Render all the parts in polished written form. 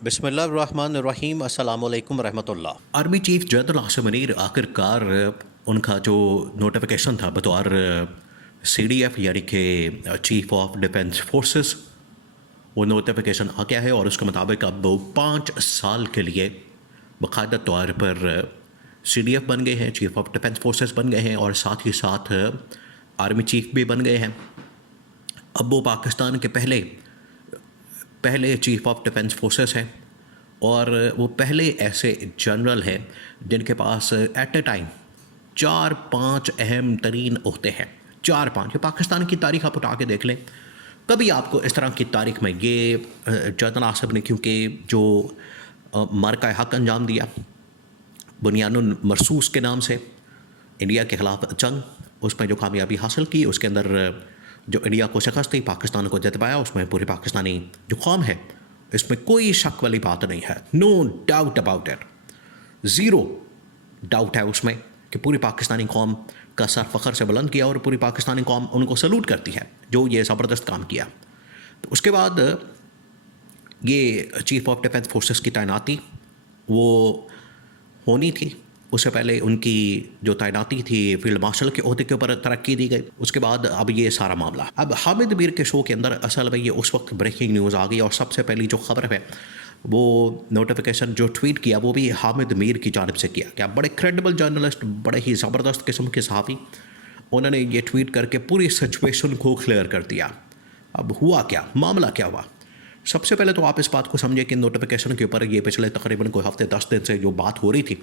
बिस्मिल्लाहिर्रहमानिर्रहीम अस्सलामुअलैकुम रहमतुल्लाह। Army chief general Asim Munir आखिरकार उनका जो नोटिफिकेशन था बतौर CDF यानी कि चीफ ऑफ डिफेंस फोर्सेस, वो नोटिफिकेशन आ गया है और उसके मुताबिक अब वो 5 साल के लिए बाकायदा तौर पर CDF बन गए हैं, चीफ ऑफ डिफेंस फोर्सेस बन गए हैं और साथ ही साथ आर्मी चीफ भी बन गए हैं। अब वो पाकिस्तान के पहले पहले चीफ ऑफ डिफेंस फोर्सेस हैं और वो पहले ऐसे जनरल हैं जिनके पास एट ए टाइम 4-5 अहम तरीन ओहदे हैं। 4-5 ये पाकिस्तान की तारीख आप उठा के देख लें, कभी आपको इस तरह की तारीख में ये जनरल आसिफ ने, क्योंकि जो मार्का हक अंजाम दिया बुनियानुल मरसूस के नाम से इंडिया के ख़िलाफ़ जंग, उसमें जो कामयाबी हासिल की, उसके अंदर जो इंडिया को शिकस्त दी, पाकिस्तान को जतवाया, उसमें पूरी पाकिस्तानी जो कौम है, इसमें कोई शक वाली बात नहीं है। No doubt about it, zero doubt है उसमें कि पूरी पाकिस्तानी कौम का सर फ़ख्र से बुलंद किया और पूरी पाकिस्तानी कौम उनको सलूट करती है जो ये ज़बरदस्त काम किया। तो उसके बाद ये चीफ ऑफ डिफेंस फोर्सेस की तैनाती वो होनी थी। उससे पहले उनकी जो तैनाती थी फील्ड मार्शल के ओहदे के ऊपर तरक्की दी गई। उसके बाद अब ये सारा मामला, अब हामिद मीर के शो के अंदर असल में ये उस वक्त ब्रेकिंग न्यूज़ आ गई और सबसे पहली जो खबर है वो नोटिफिकेशन जो ट्वीट किया वो भी हामिद मीर की जानिब से किया गया। बड़े क्रेडिबल जर्नलिस्ट, बड़े ही ज़बरदस्त किस्म के सहाफ़ी, उन्होंने ये ट्वीट करके पूरी सिचुएशन को क्लियर कर दिया। अब हुआ क्या, मामला क्या हुआ? सबसे पहले तो आप इस बात को समझे कि नोटिफिकेशन के ऊपर ये पिछले तकरीबन कोई हफ्ते 10 दिन से जो बात हो रही थी,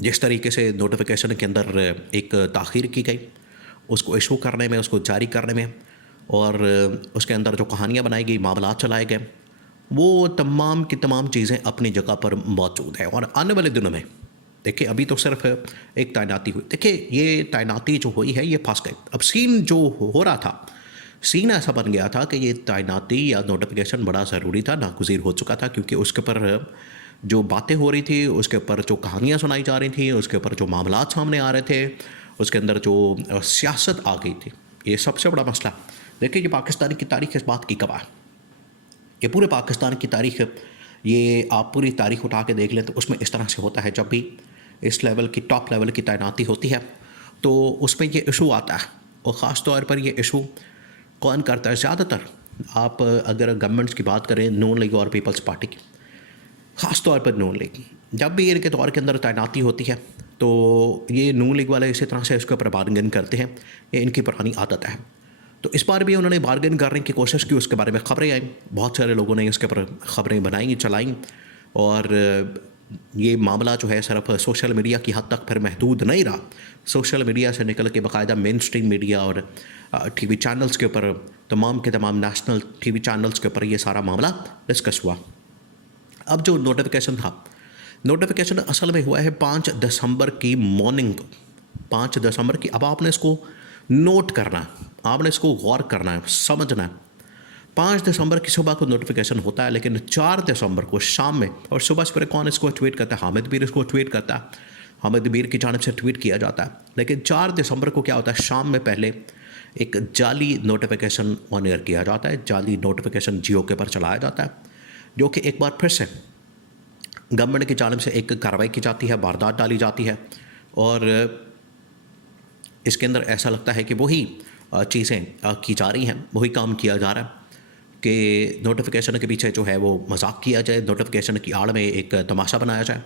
जिस तरीके से नोटिफिकेशन के अंदर एक ताख़ीर की गई उसको इशू करने में, उसको जारी करने में, और उसके अंदर जो कहानियाँ बनाई गई, मामला चलाए गए, वो तमाम की तमाम चीज़ें अपनी जगह पर मौजूद हैं। और आने वाले दिनों में देखिए, अभी तो सिर्फ एक तैनाती हुई, देखिए ये तैनाती जो हुई है ये फंस गई। अब सीन जो हो रहा था, सीन ऐसा बन गया था कि ये तैनाती या नोटिफिकेशन बड़ा ज़रूरी था, नागुज़ीर हो चुका था, क्योंकि उसके ऊपर जो बातें हो रही थी, उसके ऊपर जो कहानियाँ सुनाई जा रही थी, उसके ऊपर जो मामलात सामने आ रहे थे, उसके अंदर जो सियासत आ गई थी, ये सबसे बड़ा मसला। देखिए ये पाकिस्तान की तारीख़ इस बात की गवाह, ये पूरे पाकिस्तान की तारीख़, ये आप पूरी तारीख़ उठा के देख लें तो उसमें इस तरह से होता है। जब भी इस लेवल की, टॉप लेवल की तैनाती होती है तो उसमें ये इशू आता है, और ख़ास तौर पर ये इशू कौन करता है? ज़्यादातर आप अगर गवर्नमेंट्स की बात करें, नून लीग और पीपल्स पार्टी की, ख़ास तौर पर नून लीग, जब भी इनके दौर के अंदर तैनाती होती है तो ये नून लीग वाले इसी तरह से इसके ऊपर बार्गेन करते हैं, ये इनकी पुरानी आदत है। तो इस बार भी उन्होंने बार्गेन करने की कोशिश की, उसके बारे में ख़बरें आई, बहुत सारे लोगों ने इसके ऊपर ख़बरें बनाई, चलाई, और ये मामला जो है सिर्फ सोशल मीडिया की हद तक फिर महदूद नहीं रहा। सोशल मीडिया से निकल के बाकायदा मेन स्ट्रीम मीडिया और TV चैनल्स के ऊपर, तमाम के तमाम नेशनल TV चैनल्स के ऊपर ये सारा मामला डिस्कस हुआ। अब जो नोटिफिकेशन था, नोटिफिकेशन असल में हुआ है 5 दिसंबर की मॉर्निंग को, 5 दिसंबर की। अब आपने इसको नोट करना है, आपने इसको गौर करना है, समझना है। 5 दिसंबर की सुबह को नोटिफिकेशन होता है, लेकिन 4 दिसंबर को शाम में, और सुबह सवेरे कौन इसको ट्वीट करता है? हामिद मीर इसको ट्वीट करता है, हामिद मीर की जानिब से ट्वीट किया जाता है। लेकिन 4 दिसंबर को क्या होता है? शाम में पहले एक जाली नोटिफिकेशन ऑन एयर किया जाता है, जाली नोटिफिकेशन जियो के पर चलाया जाता है, जो कि एक बार फिर से गवर्नमेंट की जानिब से एक कार्रवाई की जाती है, वारदात डाली जाती है, और इसके अंदर ऐसा लगता है कि वही चीज़ें की जा रही हैं, वही काम किया जा रहा है कि नोटिफिकेशन के पीछे जो है वो मजाक किया जाए, नोटिफिकेशन की आड़ में एक तमाशा बनाया जाए,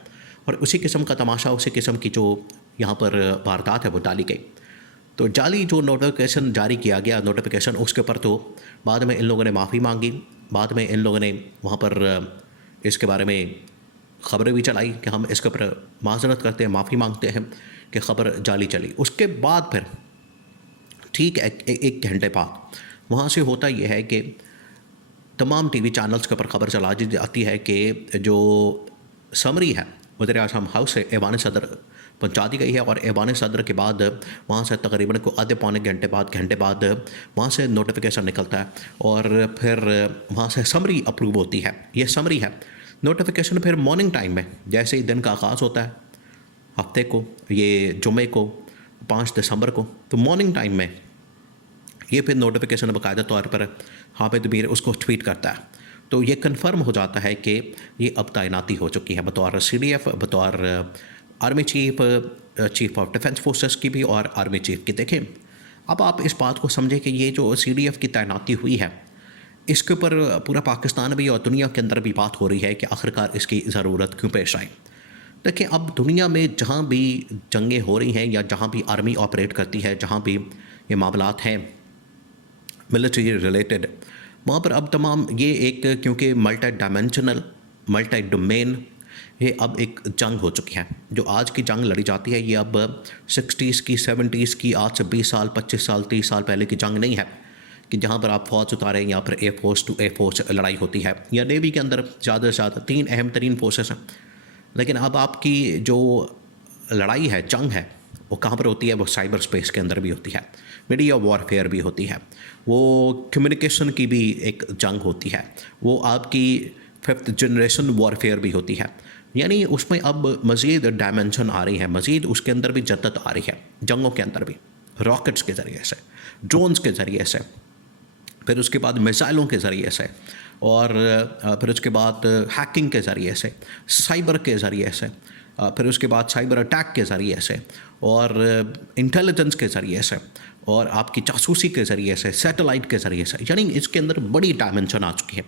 और उसी किस्म का तमाशा, उसी किस्म की जो यहाँ पर वारदात है वो डाली गई। तो जाली जो नोटिफिकेशन जारी किया गया नोटिफिकेशन, उसके ऊपर तो बाद में इन लोगों ने माफ़ी मांगी, बाद में इन लोगों ने वहाँ पर इसके बारे में ख़बरें भी चलाई कि हम इसके ऊपर माज़रत करते हैं, माफ़ी मांगते हैं कि ख़बर जाली चली। उसके बाद फिर ठीक एक घंटे बाद वहाँ से होता यह है कि तमाम TV चैनल्स के ऊपर ख़बर चला दी जाती है कि जो समरी है वज़ीर आज़म हाउस से ऐवान सदर पहुंचा दी गई है, और ऐवान सदर के बाद वहाँ से तकरीबन को आधे पौने घंटे बाद वहाँ से नोटिफिकेशन निकलता है, और फिर वहाँ से समरी अप्रूव होती है। ये समरी है। नोटिफिकेशन फिर मॉर्निंग टाइम में, जैसे ही दिन का आगाज़ होता है हफ्ते को, ये जुमे को 5 दिसंबर को, तो मॉर्निंग टाइम में ये फिर नोटिफिकेशन बाकायदा तौर पर हामिद मीर उसको ट्वीट करता है। तो ये कन्फर्म हो जाता है कि ये अब तैनाती हो चुकी है बतौर CDF, बतौर army chief, chief of defence forces की भी और आर्मी चीफ की। देखें, अब आप इस बात को समझें कि ये जो CDF की तैनाती हुई है, इसके ऊपर पूरा पाकिस्तान भी और दुनिया के अंदर भी बात हो रही है कि आखिरकार इसकी ज़रूरत क्यों पेश आई। देखिए, अब दुनिया में जहाँ भी जंगें हो रही हैं या जहाँ भी आर्मी ऑपरेट करती है, जहाँ भी ये मामलात हैं मिलिट्री रिलेटेड, वहाँ पर अब तमाम ये एक, क्योंकि मल्टी डायमेंशनल, मल्टी डोमेन, ये अब एक जंग हो चुकी है। जो आज की जंग लड़ी जाती है ये अब 60s की, 70s की, आज से 20 साल, 25 साल, 30 साल पहले की जंग नहीं है कि जहाँ पर आप फौज उतारें या फिर एयरफोर्स टू एयरफोर्स लड़ाई होती है, या नेवी के अंदर ज़्यादा से ज़्यादा 3 अहम तरीन फोर्सेस हैं। लेकिन अब आपकी जो लड़ाई है, जंग है, वो कहाँ पर होती है? वो साइबर स्पेस के अंदर भी होती है, मीडिया वॉरफेयर भी होती है, वो कम्युनिकेशन की भी एक जंग होती है, वो आपकी 5th जनरेशन वॉरफेयर भी होती है। यानी उसमें अब मज़ीद डायमेंशन आ रही है, मज़ीद उसके अंदर भी जद्दत आ रही है, जंगों के अंदर भी, रॉकेट्स के ज़रिए से, ड्रोन्स के ज़रिए से, फिर उसके बाद मिसाइलों के ज़रिए से, और फिर उसके बाद हैकिंग के ज़रिए से, साइबर के ज़रिए से, फिर उसके बाद साइबर अटैक के ज़रिए से, और इंटेलिजेंस के ज़रिए से, और आपकी जासूसी के ज़रिए से, सैटेलाइट के ज़रिए से। यानी इसके अंदर बड़ी डायमेंशन आ चुकी है,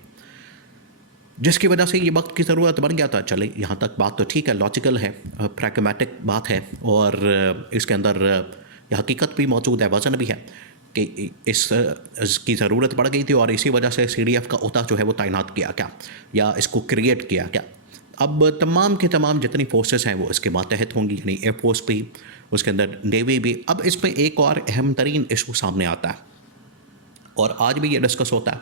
जिसकी वजह से ये वक्त की ज़रूरत बन गया था। चले, यहाँ तक बात तो ठीक है, लॉजिकल है, प्रैग्मेटिक बात है, और इसके अंदर ये हकीकत भी मौजूद है, वज़न भी है कि इसकी ज़रूरत पड़ गई थी, और इसी वजह से CDF का ओहदा जो है वो तैनात किया गया या इसको क्रिएट किया गया। अब तमाम के तमाम जितनी फोर्सेस हैं वो इसके मातहत होंगी, यानी एयरफोर्स भी, उसके अंदर नेवी भी। अब इसमें एक और अहम तरीन इशू सामने आता है, और आज भी ये डिस्कस होता है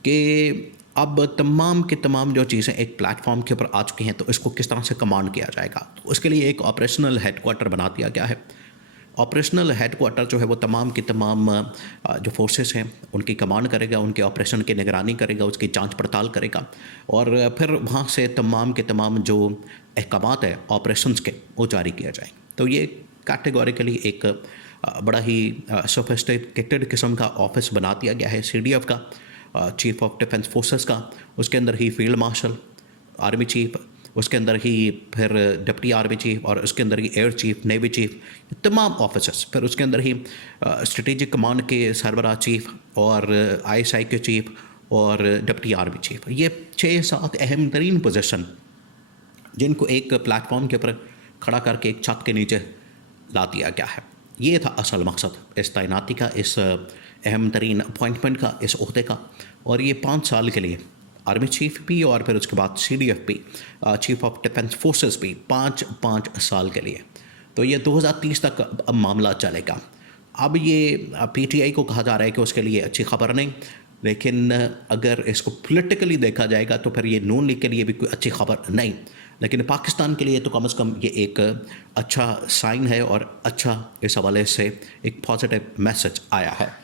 कि अब तमाम के तमाम जो चीज़ें एक प्लेटफॉर्म के ऊपर आ चुकी हैं, तो इसको किस तरह से कमांड किया जाएगा। तो उसके लिए एक ऑपरेशनल हेडक्वार्टर बना दिया गया है। ऑपरेशनल हेडक्वार्टर जो है वो तमाम की तमाम जो फोर्सेस हैं उनकी कमांड करेगा, उनके ऑपरेशन की निगरानी करेगा, उसकी जांच पड़ताल करेगा, और फिर वहाँ से तमाम के तमाम जो अहकामात है ऑपरेशंस के, वो जारी किया जाए। तो ये कैटेगोरिकली एक बड़ा ही सोफिस्टिकेटेड किस्म का ऑफिस बना दिया गया है CDF का, चीफ ऑफ डिफेंस फोर्सेस का। उसके अंदर ही फील्ड मार्शल, आर्मी चीफ, उसके अंदर ही फिर डिप्टी आर्मी चीफ, और उसके अंदर ही एयर चीफ, नेवी चीफ, तमाम ऑफिसर्स। फिर उसके अंदर ही स्ट्रेटेजिक कमांड के सरबराह चीफ, और ISI के चीफ, और डिप्टी आर्मी चीफ। ये 6-7 अहम तरीन पोजीशन जिनको एक प्लेटफॉर्म के ऊपर खड़ा करके एक छत के नीचे ला दिया गया है। ये था असल मकसद इस तैनाती का, इस अहम तरीन अपॉइंटमेंट का, इस ओहदे का। और ये 5 साल के लिए आर्मी चीफ भी, और फिर उसके बाद CDF भी, चीफ ऑफ डिफेंस फोर्सेस भी, 5 साल के लिए। तो ये 2030 तक अब मामला चलेगा। अब ये PTI को कहा जा रहा है कि उसके लिए अच्छी खबर नहीं, लेकिन अगर इसको पॉलिटिकली देखा जाएगा तो फिर ये नून लीग के लिए भी कोई अच्छी खबर नहीं, लेकिन पाकिस्तान के लिए तो कम से कम ये एक अच्छा साइन है, और अच्छा इस हवाले से एक पॉजिटिव मैसेज आया है।